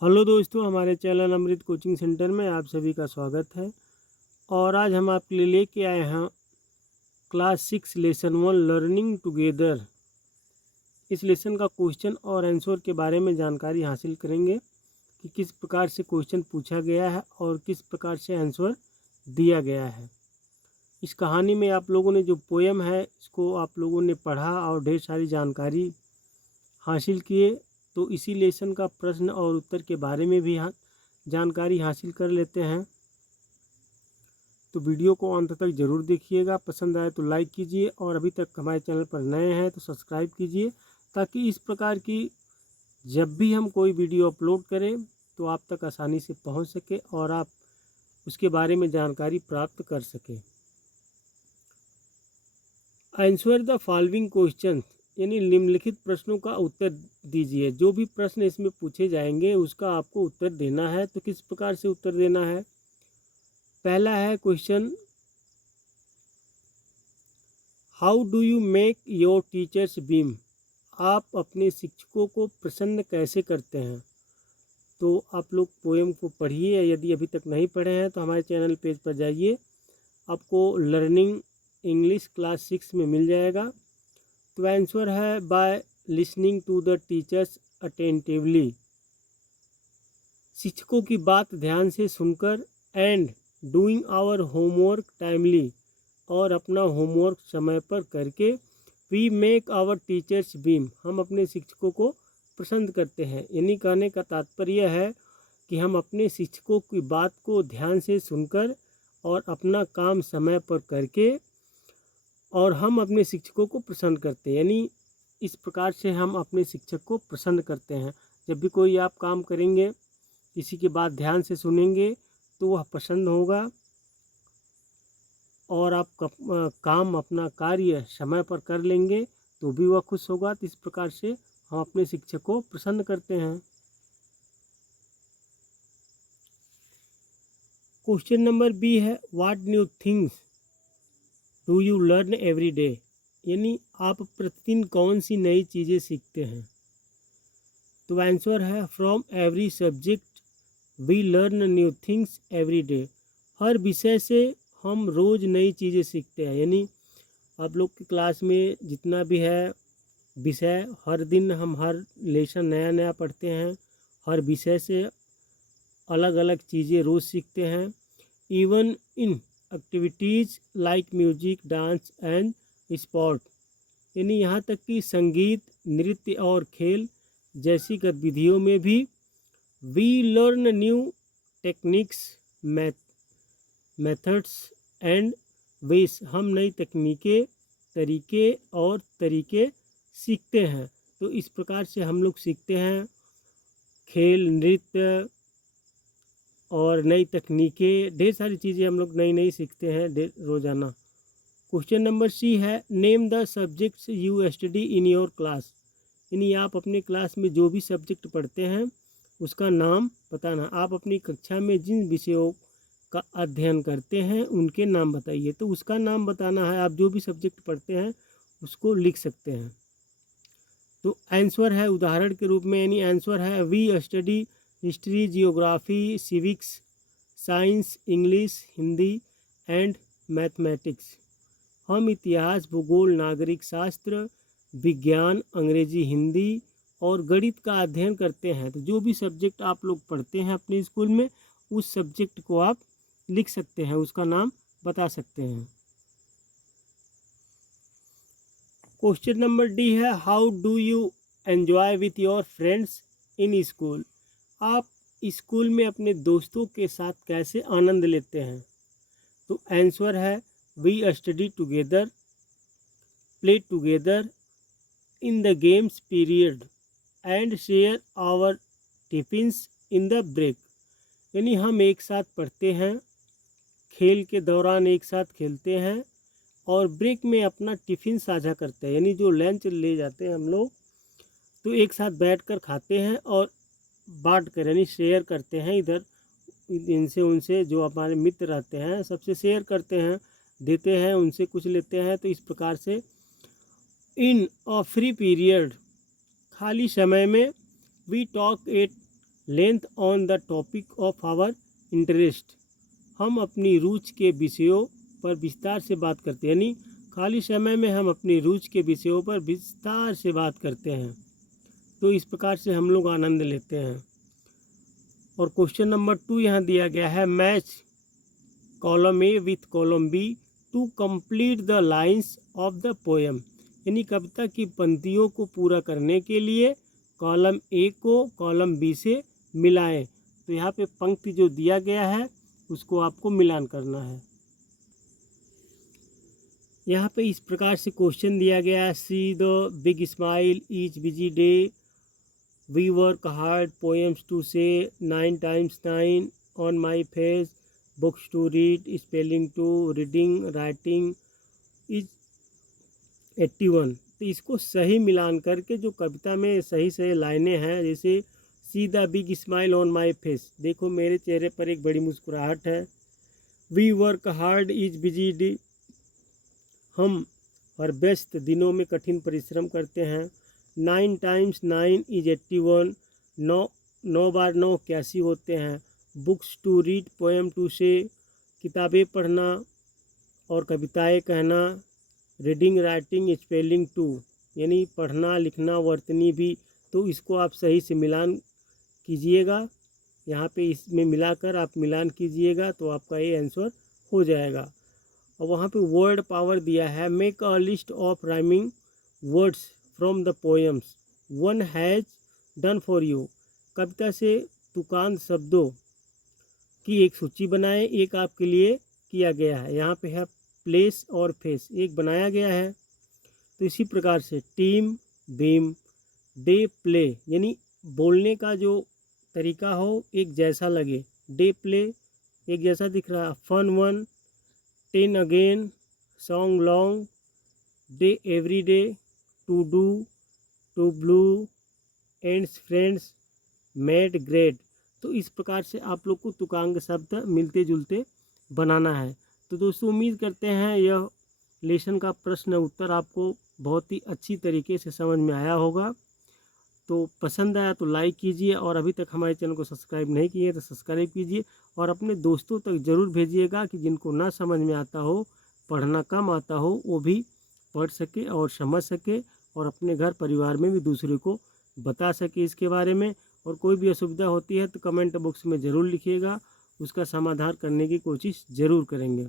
Hello दोस्तों, हमारे channel अमृत coaching centre में आप सभी का स्वागत है। और आज हम आपके लिए लेके आए हैं क्लास 6 लेसन 1 लर्निंग टुगेदर। इस लेसन का क्वेश्चन और आंसर के बारे में जानकारी हासिल करेंगे कि किस प्रकार से क्वेश्चन पूछा गया है और किस प्रकार से आंसर दिया गया है। इस कहानी में आप लोगों ने जो पोएम है इसको आप लोगों ने पढ़ा और ढेर सारी जानकारी हासिल किए। तो इसी लेसन का प्रश्न और उत्तर के बारे में भी जानकारी हासिल कर लेते हैं। तो वीडियो को अंत तक ज़रूर देखिएगा, पसंद आए तो लाइक कीजिए और अभी तक हमारे चैनल पर नए हैं तो सब्सक्राइब कीजिए, ताकि इस प्रकार की जब भी हम कोई वीडियो अपलोड करें तो आप तक आसानी से पहुंच सके और आप उसके बारे में जानकारी प्राप्त कर सकें। आंसर द फॉलोइंग क्वेश्चन, यानी निम्नलिखित प्रश्नों का उत्तर दीजिए। जो भी प्रश्न इसमें पूछे जाएंगे उसका आपको उत्तर देना है। तो किस प्रकार से उत्तर देना है? पहला है question, how do you make your teachers beam? आप अपने शिक्षकों को प्रसन्न कैसे करते हैं? तो आप लोग पोएम को पढ़िए। यदि अभी तक नहीं पढ़े हैं तो हमारे चैनल पेज पर जाइए, आपको लर्निंग इंग्लिश क्लास 6 में मिल जाएगा। तो आंसर है by listening to the teachers attentively. शिक्षकों की बात ध्यान से सुनकर, and doing our homework timely, और अपना होमवर्क समय पर करके, we make our teachers beam, हम अपने शिक्षकों को पसंद करते हैं। यानी कहने का तात्पर्य है कि हम अपने शिक्षकों की बात को ध्यान से सुनकर और अपना काम समय पर करके और हम अपने शिक्षकों को पसंद करते हैं। यानी इस प्रकार से हम अपने शिक्षक को पसंद करते हैं। जब भी कोई आप काम करेंगे, किसी की बात ध्यान से सुनेंगे तो वह पसंद होगा और आप काम अपना कार्य समय पर कर लेंगे तो भी वह खुश होगा। तो इस प्रकार से हम अपने शिक्षक को पसंद करते हैं। क्वेश्चन नंबर बी है, what new things do you learn every day? यानी आप प्रतिदिन कौन सी नई चीज़ें सीखते हैं? तो आंसर है from every subject we learn new things every day. हर विषय से हम रोज़ नई चीज़ें सीखते हैं। यानी आप लोग की क्लास में जितना भी है विषय, हर दिन हम हर लेसन नया नया पढ़ते हैं। हर विषय से अलग अलग चीज़ें रोज़ सीखते हैं। Even in activities like music, dance and sport, यानी यहाँ तक कि संगीत, नृत्य और खेल जैसी गतिविधियों में भी we learn new techniques, methods and ways, हम नई तकनीकें, तरीके सीखते हैं। तो इस प्रकार से हम लोग सीखते हैं खेल, नृत्य और नई तकनीकें, ढेर सारी चीज़ें हम लोग नई नई सीखते हैं रोज़ाना। क्वेश्चन नंबर सी है, name the subjects you study in your class. यानी आप अपने क्लास में जो भी सब्जेक्ट पढ़ते हैं उसका नाम बताना। आप अपनी कक्षा में जिन विषयों का अध्ययन करते हैं उनके नाम बताइए। तो उसका नाम बताना है। आप जो भी सब्जेक्ट पढ़ते हैं उसको लिख सकते हैं। तो आंसर है उदाहरण के रूप में, यानी आंसर है we study history, geography, civics, science, English, Hindi and mathematics. हम इतिहास, भूगोल, नागरिक शास्त्र, विज्ञान, अंग्रेजी, हिंदी और गणित का अध्ययन करते हैं। तो जो भी सब्जेक्ट आप लोग पढ़ते हैं अपने स्कूल में, उस सब्जेक्ट को आप लिख सकते हैं, उसका नाम बता सकते हैं। क्वेश्चन नंबर डी है, how do you enjoy with your friends in school? आप स्कूल में अपने दोस्तों के साथ कैसे आनंद लेते हैं? तो आंसर है we study together, play together in the games period and share our tiffins in the break. यानी हम एक साथ पढ़ते हैं, खेल के दौरान एक साथ खेलते हैं और ब्रेक में अपना टिफ़िन साझा करते हैं। यानी जो लंच ले जाते हैं हम लोग, तो एक साथ बैठकर खाते हैं और बांट कर, यानी शेयर करते हैं। इधर इनसे उनसे जो हमारे मित्र रहते हैं सबसे शेयर करते हैं, देते हैं, उनसे कुछ लेते हैं। तो इस प्रकार से इन अ फ्री पीरियड, खाली समय में, we talk at length on the topic of our interest, हम अपनी रुचि के विषयों पर विस्तार से बात करते हैं, यानी खाली समय में हम अपनी रुचि के विषयों पर विस्तार से बात करते हैं। तो इस प्रकार से हम लोग आनंद लेते हैं। और क्वेश्चन नंबर 2 यहाँ दिया गया है, match column A with column B to complete the lines of the poem, यानी कविता की पंक्तियों को पूरा करने के लिए कॉलम ए को कॉलम बी से मिलाएं। तो यहाँ पे पंक्ति जो दिया गया है उसको आपको मिलान करना है। यहाँ पे इस प्रकार से क्वेश्चन दिया गया है, see the big smile each busy day, we work hard poems to say 9 times 9 on my face, books to read, spelling to, reading writing is 81। तो इसको सही मिलान करके जो कविता में सही सही लाइनें हैं, जैसे see the big smile on my face, देखो मेरे चेहरे पर एक बड़ी मुस्कुराहट है। We work hard is busy day, हम हर व्यस्त दिनों में कठिन परिश्रम करते हैं। 9 times 9 इज 81, 9 बार 9 81 होते हैं। Books to read poem to say, किताबें पढ़ना और कविताएं कहना। रीडिंग राइटिंग स्पेलिंग टू, यानी पढ़ना लिखना वर्तनी भी। तो इसको आप सही से मिलान कीजिएगा, यहाँ पे इसमें मिलाकर आप मिलान कीजिएगा तो आपका ये आंसर हो जाएगा। और वहाँ पे वर्ड पावर दिया है, make a list of rhyming words from the poems one has done for you, कविता से तुकांत शब्दों की एक सूची बनाएं, एक आपके लिए किया गया है। यहाँ पे है प्लेस और फेस, एक बनाया गया है। तो इसी प्रकार से टीम, बीम, डे, प्ले, यानी बोलने का जो तरीका हो एक जैसा लगे, डे प्ले एक जैसा दिख रहा है। Fun one, 10 again, song long, day every day, to do, two blue, ends friends, made grade. तो इस प्रकार से आप लोग को तुकांक शब्द मिलते जुलते बनाना है। तो दोस्तों उम्मीद करते हैं यह लेसन का प्रश्न उत्तर आपको बहुत ही अच्छी तरीके से समझ में आया होगा। तो पसंद आया तो लाइक कीजिए, और अभी तक हमारे चैनल को सब्सक्राइब नहीं किए तो सब्सक्राइब कीजिए, और अपने दोस्तों तक ज़रूर भेजिएगा कि जिनको ना समझ में आता हो, पढ़ना कम आता हो, वो भी पढ़ सके और समझ सके, और अपने घर परिवार में भी दूसरे को बता सके इसके बारे में। और कोई भी असुविधा होती है तो कमेंट बॉक्स में ज़रूर लिखिएगा, उसका समाधान करने की कोशिश ज़रूर करेंगे।